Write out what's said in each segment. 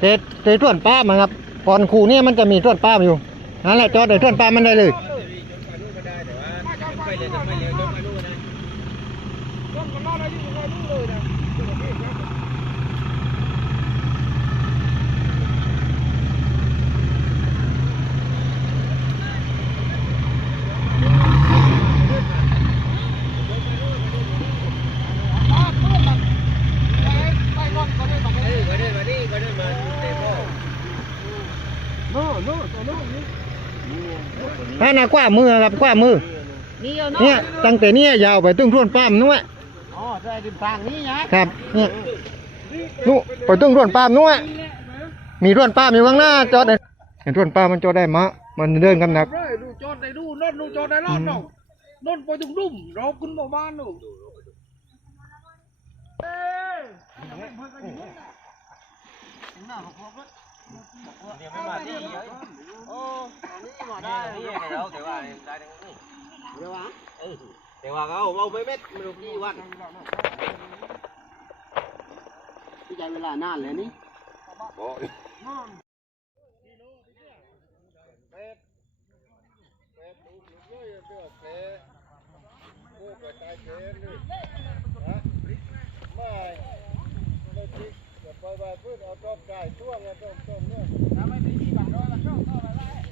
เตะเตะท่วนป้ามาครับก่อนคูเนี่ยมันจะมีท่วนป้ามอยู่นั่นแหละจอดในท่วนป้ามันได้เลยนั่ นนะกว่ามือครับกว่ามือ นี่เอาเนาะเนี่ยตั้งแต่เนี้ยยาวไปตึ้งท่วนป้ามนู้นอ๋อได้ริมทางนี้นะครับเนี่ยนู้นไปตึ้งท่วนป้ามนู้นมีท่วนป้ามอยู่ข้างหน้าจอดได้เห็นท่วนป้ามมันจอดได้มะมันเดินกันหนักดูจอดได้ดูนอนดูจอดได้รอดน้องนอนไปถึงดุ่มเราขึ้นมาบ้านนูแต่ว่ Dewa kau mau memet merugi wan. Ini jadi lah nan le ni. Bo. Hãy subscribe cho kênh Ghiền Mì Gõ Để không bỏ lỡ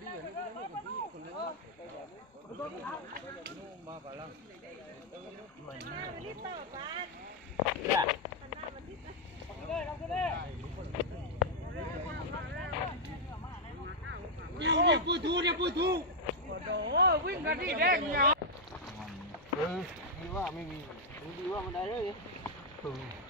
เนี้ยมันค่อยยัดค่อยเบาไม่ดีเลยวิ่งกันที่แดงเนี่ยดีว่าไม่มีดีว่ามันได้เลย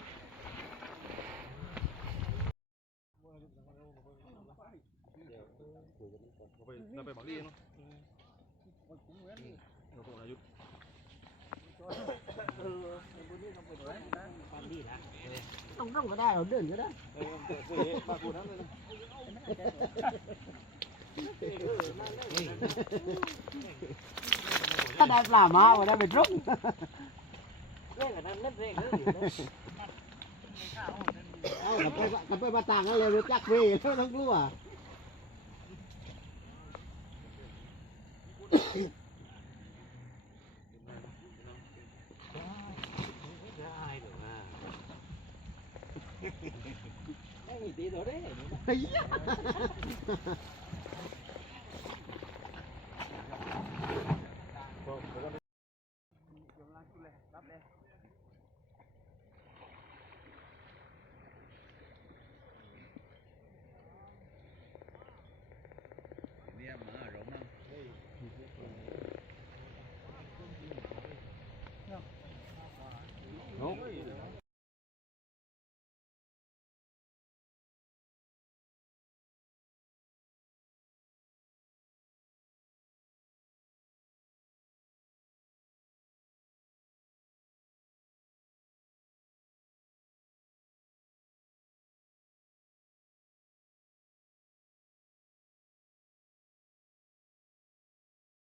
ต้องต้องก็ได้เราเดินก็ได้ถ้าได้ปลามาว่าได้เป็นรุ่งเล่นกันนั้นเล่นเล่นเอากับไปกับไปมาต่างกันเลยรู้จักเว้ยต้องกลัว ตีตัวได้